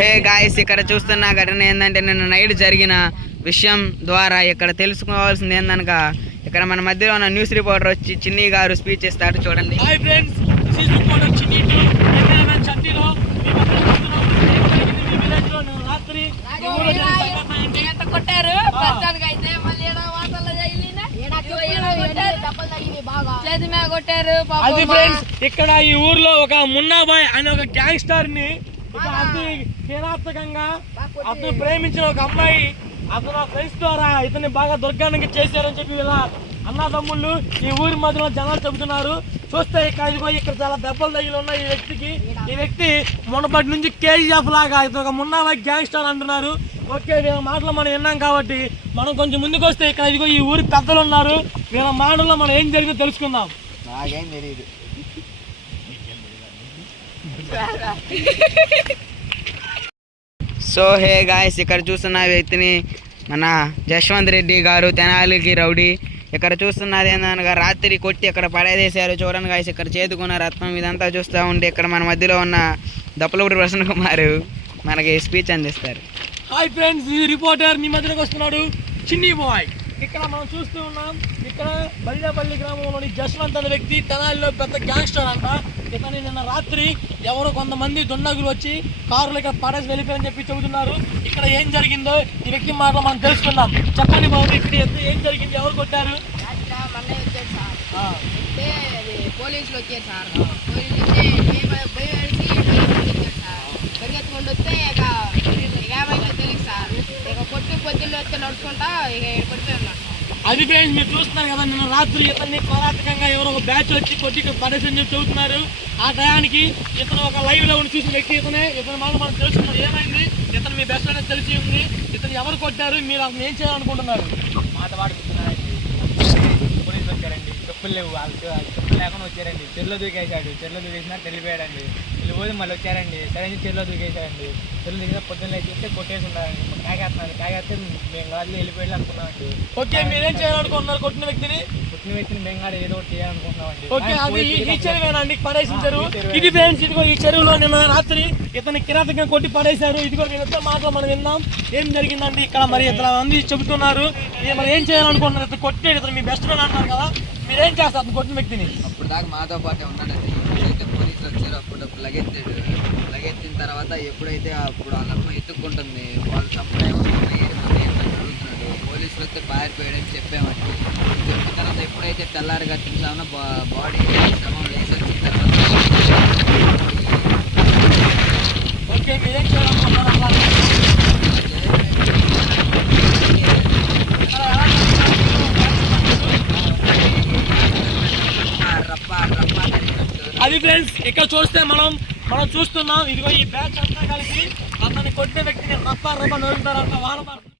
Hey guys, ఇక్కడ చూస్తున్న ఘటన ఏంటంటే నిన్న నైట్ జరిగిన విషయం ద్వారా ఇక్కడ తెలుసుకోవాల్సింది ఏందనగా ఇక్కడ మన మధ్యలో ఉన్న న్యూస్ రిపోర్టర్ వచ్చి చిన్ని గారు స్పీచ్ ఇస్తాడు. చూడండి. Hi friends, this is reporter చిన్ని టు కెమెరామెన్ చట్టిలో మీ మధ్య విలేజ్లో రాత్రి ఎంత కొట్టారు ప్రస్తుతానికి అయితే మళ్ళీ ఏడో వార్తల్లో కొట్టారు. అది ఫ్రెండ్స్, ఇక్కడ ఈ ఊర్లో ఒక మున్నాబాయ్ అనే ఒక గ్యాంగ్స్టర్ ని అతి కిరాతకంగా అతను ప్రేమించిన ఒక అమ్మాయి అతను ఫ్రెండ్స్ ద్వారా ఇతన్ని బాగా దుర్గానికి చేశారని చెప్పి ఇలా అన్నదమ్ముళ్ళు ఈ ఊరి మధ్యలో జనాలు చెబుతున్నారు. చూస్తే ఇక్కడ చాలా దెబ్బలు తగిలి ఉన్నాయి ఈ వ్యక్తికి. ఈ వ్యక్తి మొన్నపటి నుంచి కేజీఎఫ్ లాగా ఇతను ఒక మున్నాబాయ్ గ్యాంగ్స్టర్ అంటున్నారు. ఓకే, వీళ్ళ మాటలు మనం విన్నాం కాబట్టి మనం కొంచెం ముందుకు వస్తే ఇక్కడ ఇదిగో ఈ ఊరి పెద్దలు ఉన్నారు. వీళ్ళ మాటల్లో మనం ఏం జరిగిందో తెలుసుకుందాం. నాకేం తెలియదు. సో హే గాయ్స్, ఇక్కడ చూస్తున్న వ్యక్తిని మన జశ్వంత్ రెడ్డి గారు, తెనాలికి రౌడీ. ఇక్కడ చూస్తున్నది ఏందనగా రాత్రి కొట్టి ఇక్కడ పడేసేసారు. చూడండి గాయ్స్, ఇక్కడ చేతుకున్న రత్నం ఇదంతా చూస్తూ ఉంటే ఇక్కడ మన మధ్యలో ఉన్న దప్పలపూడి ప్రసన్న కుమార్ మనకి స్పీచ్ అందిస్తారు. హాయ్ ఫ్రెండ్స్, ఈ రిపోర్టర్ మీ మధ్యలోకి వస్తున్నాడు చిన్ని బాయ్. ఇక్కడ మనం చూస్తూ ఉన్నాం, ఇక్కడ బల్లిపల్లి గ్రామంలోని జశ్వంత్ అనే వ్యక్తి తెనాలిలో పెద్ద గ్యాంగ్స్టర్ అంట. ఇతని నిన్న రాత్రి ఎవరో కొంతమంది దుండగులు వచ్చి కారులు ఇక్కడ పడేసి వెళ్ళిపోయారని చెప్పి చెబుతున్నారు. ఇక్కడ ఏం జరిగిందో ఈ వ్యక్తి మాటలో మనం తెలుసుకుందాం. చెప్పండి బాబు, ఇక్కడ ఏం జరిగింది, ఎవరు కొట్టారు? పోలీసులు వచ్చారు సార్. పరిగెత్తుకుంటూ వస్తే ఇక ఏమైనా తెలియదు సార్. ఇక పొద్దు పొద్దుల్లో వస్తే నడుచుకుంటా ఇక పడిపోయి ఉన్నాను. అది ఫ్రెండ్స్, మీరు చూస్తున్నారు కదా, నిన్న రాత్రి ఇతన్ని కొరాతకంగా ఎవరో ఒక బ్యాచ్ వచ్చి కొట్టి పడేసి అని చెప్పి చెబుతున్నారు. ఆ టయానికి ఇతను ఒక లైవ్ లో ఉండి చూసిన వ్యక్తి ఇతని మాట మనం తెలుసుకున్నాం. ఏమైంది, ఇతను మీ బెస్ట్ ఫ్రెండ్ తెలిసి ఉంది. ఇతను ఎవరు కొట్టారు, మీరు అతను ఏం చేయాలనుకుంటున్నారు? మాట వాడుకుంటున్నారండి. పోలీసులు వచ్చారండి, చెప్పులు లేవు, వాళ్ళు చెప్పులు లేకుండా వచ్చారండి. చెరులో దూకేశాడు, చెరులో దూకేసినా వెళ్ళిపోయాడండి. వెళ్ళిపోతే మళ్ళీ వచ్చారండి, సరే చెరులో దూకేశాడండి. చెరులు దిగిన పొద్దున్న లేకపోతే కొట్టేసి ఉన్నారండి. కాగేస్తున్నారు, కాగేస్తే మేము గాడిలో వెళ్ళిపోయి అనుకున్నామండి. ఓకే, మీరేం చేయాలనుకుంటున్నారు? కొట్టిన వ్యక్తిని మేము కూడా ఏదో ఒకటి చేయాలనుకుంటున్నామండి. ఓకే, అది ఈ చెరువేనండి పడేసించారు. ఇది ఫ్రెండ్స్, ఇదిగో ఈ చెరువులో నిన్న రాత్రి ఇతని కిరాతకంగా కొట్టి పడేశారు. ఇదిగో నేను మాటలు మనం విన్నాం ఏం జరిగిందండి. ఇక్కడ మరి ఇతర మంది చెబుతున్నారు. మరి ఏం చేయాలనుకుంటున్నారు? ఇతను కొట్టాడు, ఇతను మీ బెస్ట్ ఫ్రెండ్ అంటున్నారు కదా, మీరేం చేస్తారు అతను కొట్టిన వ్యక్తిని? అప్పుడు దాకా మాతో పాటే ఉన్నాడండి. ఎప్పుడైతే పోలీసులు వచ్చారో అప్పుడు లగెత్తాడు. లగెత్తిన తర్వాత ఎప్పుడైతే అప్పుడు వాళ్ళమ్మ ఎత్తుక్కుంటుంది, వాళ్ళు చంపడేమో అడుగుతున్నాడు. పోలీసులు వస్తే పారిపోయాడని చెప్పామండి. చెప్పిన తర్వాత ఎప్పుడైతే తెల్లారి కట్టించామో బాడీ శవం లేచి వచ్చిన తర్వాత ఓకే, మీరేం చేయాలనుకుంటున్నారు? అది ఫ్రెండ్స్, ఇక్కడ చూస్తే మనం చూస్తున్నాం. ఇదిగో ఈ బ్యాచ్ అంతా కలిసి అతన్ని కొట్టే వ్యక్తిని రప్ప నడుగుతారంట. వాన